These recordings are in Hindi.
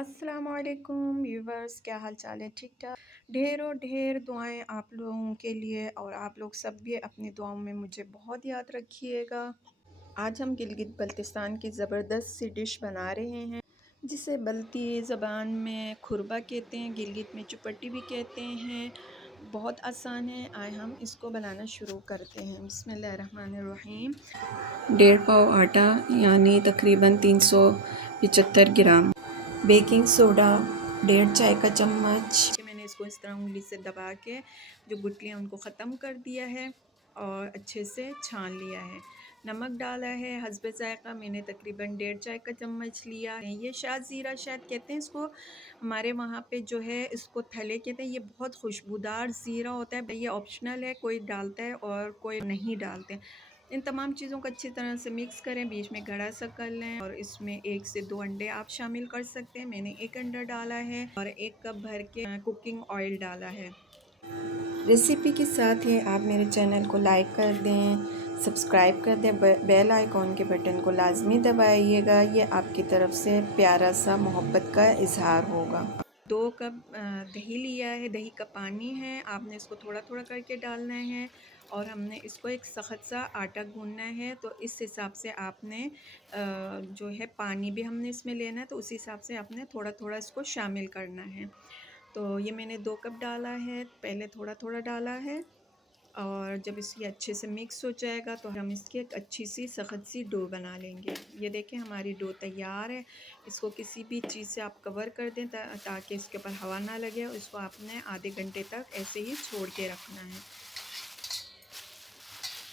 अस्सलामुअलैकुम व्यूवर्स, क्या हाल चाल है? ठीक ठाक। ढेरों ढेर दुआएं आप लोगों के लिए, और आप लोग सब भी अपनी दुआओं में मुझे बहुत याद रखिएगा। आज हम गिलगित बल्तिस्तान की ज़बरदस्त सी डिश बना रहे हैं, जिसे बल्ती ज़बान में खुरबा कहते हैं, गिलगित में चुपट्टी भी कहते हैं। बहुत आसान है। आए हम इसको बनाना शुरू करते हैं। बिस्मिल्लाहिर्रहमानिर्रहीम। 1.5 पाव आटा यानी तकरीबन 375 ग्राम, बेकिंग सोडा 1.5 चाय का चम्मच। मैंने इसको इस तरह उंगली से दबा के जो गुठलियाँ उनको ख़त्म कर दिया है और अच्छे से छान लिया है। नमक डाला है हस्बे ज़ायक़ा, मैंने तकरीबन 1.5 चाय का चम्मच लिया है। ये शाद ज़ीरा शायद कहते हैं इसको, हमारे वहाँ पे जो है इसको थले कहते हैं। ये बहुत खुशबूदार ज़ीरा होता है। ये ऑप्शनल है, कोई डालता है और कोई नहीं डालते। इन तमाम चीज़ों को अच्छी तरह से मिक्स करें, बीच में गड़ा सा कर लें और इसमें 1 से 2 अंडे आप शामिल कर सकते हैं। मैंने 1 अंडा डाला है और 1 कप भर के कुकिंग ऑयल डाला है। रेसिपी के साथ ही आप मेरे चैनल को लाइक कर दें, सब्सक्राइब कर दें, बेल आइकॉन के बटन को लाजमी दबाइएगा। ये आपकी तरफ से प्यारा सा मोहब्बत का इजहार होगा। 2 कप दही लिया है, दही का पानी है, आपने इसको थोड़ा थोड़ा करके डालना है और हमने इसको एक सख्त सा आटा गूंदना है। तो इस हिसाब से आपने जो है पानी भी हमने इसमें लेना है, तो उसी हिसाब से आपने थोड़ा थोड़ा इसको शामिल करना है। तो ये मैंने 2 कप डाला है, पहले थोड़ा थोड़ा डाला है और जब इसकी अच्छे से मिक्स हो जाएगा तो हम इसकी एक अच्छी सी सख्त सी डो बना लेंगे। ये देखें हमारी डो तैयार है। इसको किसी भी चीज़ से आप कवर कर दें ताकि इसके ऊपर हवा ना लगे, और इसको आपने आधे घंटे तक ऐसे ही छोड़ के रखना है।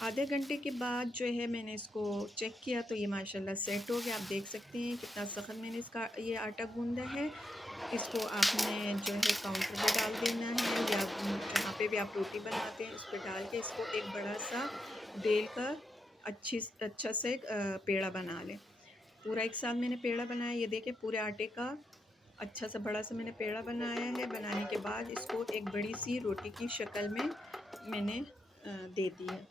आधे घंटे के बाद जो है मैंने इसको चेक किया तो ये माशाल्लाह सेट हो गया। आप देख सकते हैं कितना सख्त मैंने इसका ये आटा गूंदा है। इसको आपने जो है काउंटर पे डाल देना है, या जहाँ पे भी आप रोटी बनाते हैं उस पर डाल के इसको एक बड़ा सा बेल कर अच्छा से पेड़ा बना लें। पूरा एक साथ मैंने पेड़ा बनाया। ये देखें पूरे आटे का अच्छा सा बड़ा सा मैंने पेड़ा बनाया है। बनाने के बाद इसको एक बड़ी सी रोटी की शक्ल में मैंने दे दी है।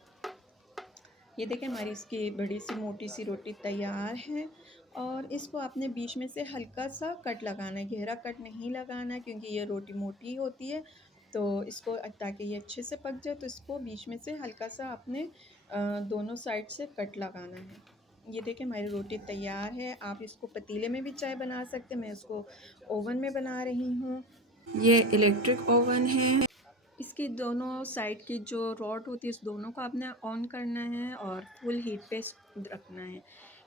ये देखें हमारी इसकी बड़ी सी मोटी सी रोटी तैयार है। और इसको आपने बीच में से हल्का सा कट लगाना है, गहरा कट नहीं लगाना क्योंकि ये रोटी मोटी होती है। तो इसको ताकि ये अच्छे से पक जाए तो इसको बीच में से हल्का सा आपने दोनों साइड से कट लगाना है। ये देखें हमारी रोटी तैयार है। आप इसको पतीले में भी चाय बना सकते हैं, मैं इसको ओवन में बना रही हूँ। ये इलेक्ट्रिक ओवन है। इसकी दोनों साइड की जो रॉड होती है उस दोनों को आपने ऑन करना है और फुल हीट पे रखना है।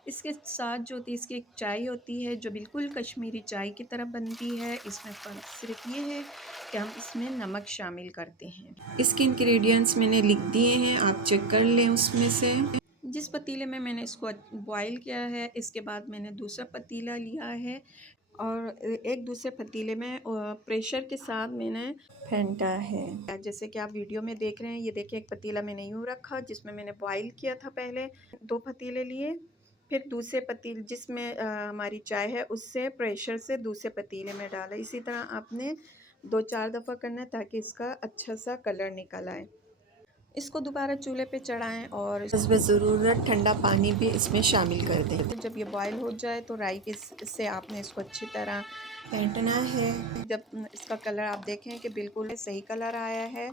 इसके साथ जो होती है इसकी एक चाय होती है जो बिल्कुल कश्मीरी चाय की तरह बनती है। इसमें फ़र्क सिर्फ ये है कि हम इसमें नमक शामिल करते हैं। इसके इंग्रेडिएंट्स मैंने लिख दिए हैं, आप चेक कर लें उसमें से। जिस पतीले में मैंने इसको बॉयल किया है, इसके बाद मैंने दूसरा पतीला लिया है और एक दूसरे पतीले में प्रेशर के साथ मैंने फेंटा है। जैसे कि आप वीडियो में देख रहे हैं, ये देखिए एक पतीला मैंने यूँ रखा जिसमें मैंने बॉईल किया था पहले। 2 पतीले लिए, फिर दूसरे पतीले जिसमें हमारी चाय है उससे प्रेशर से दूसरे पतीले में डाला। इसी तरह आपने 2-4 दफ़ा करना है ताकि इसका अच्छा सा कलर निकल आए। इसको दोबारा चूल्हे पे चढ़ाएं और हस्ब ज़रूरत ठंडा पानी भी इसमें शामिल कर दें। जब ये बॉयल हो जाए तो राई के से आपने इसको अच्छी तरह फेंटना है। जब इसका कलर आप देखें कि बिल्कुल सही कलर आया है,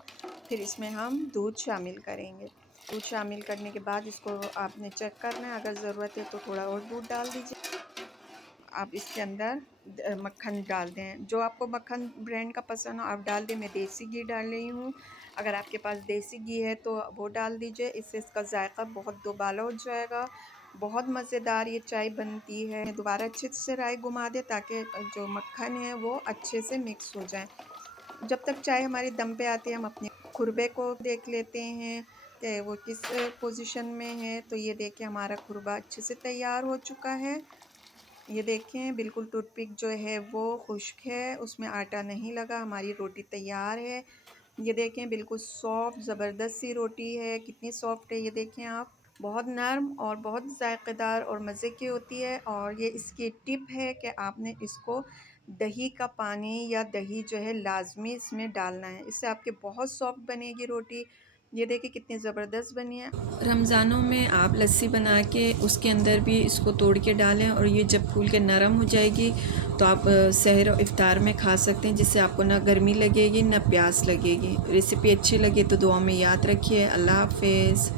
फिर इसमें हम दूध शामिल करेंगे। दूध शामिल करने के बाद इसको आपने चेक करना है, अगर ज़रूरत है तो थोड़ा और दूध डाल दीजिए। आप इसके अंदर मक्खन डाल दें, जो आपको मक्खन ब्रांड का पसंद हो आप डाल दें। मैं देसी घी डाल रही हूँ, अगर आपके पास देसी घी है तो वो डाल दीजिए। इससे इसका जायका बहुत दोबाला हो जाएगा। बहुत मज़ेदार ये चाय बनती है। दोबारा अच्छे से राई घुमा दें ताकि जो मक्खन है वो अच्छे से मिक्स हो जाए। जब तक चाय हमारी दम पे आती है हम अपने खुरबे को देख लेते हैं कि वो किस पोजीशन में है। तो ये देखिए हमारा खुरबा अच्छे से तैयार हो चुका है। ये देखें बिल्कुल टूथपिक जो है वो खुश्क है, उसमें आटा नहीं लगा, हमारी रोटी तैयार है। ये देखें बिल्कुल सॉफ्ट ज़बरदस्त सी रोटी है। कितनी सॉफ्ट है ये देखें आप, बहुत नरम और बहुत जायकेदार और मज़े की होती है। और ये इसकी टिप है कि आपने इसको दही का पानी या दही जो है लाजमी इसमें डालना है, इससे आपके बहुत सॉफ्ट बनेगी रोटी। ये देखिए कितनी ज़बरदस्त बनी है। रमज़ानों में आप लस्सी बना के उसके अंदर भी इसको तोड़ के डालें और ये जब फूल के नरम हो जाएगी तो आप सहर और इफ्तार में खा सकते हैं, जिससे आपको ना गर्मी लगेगी ना प्यास लगेगी। रेसिपी अच्छी लगे तो दुआ में याद रखिए। अल्लाह हाफ़िज़।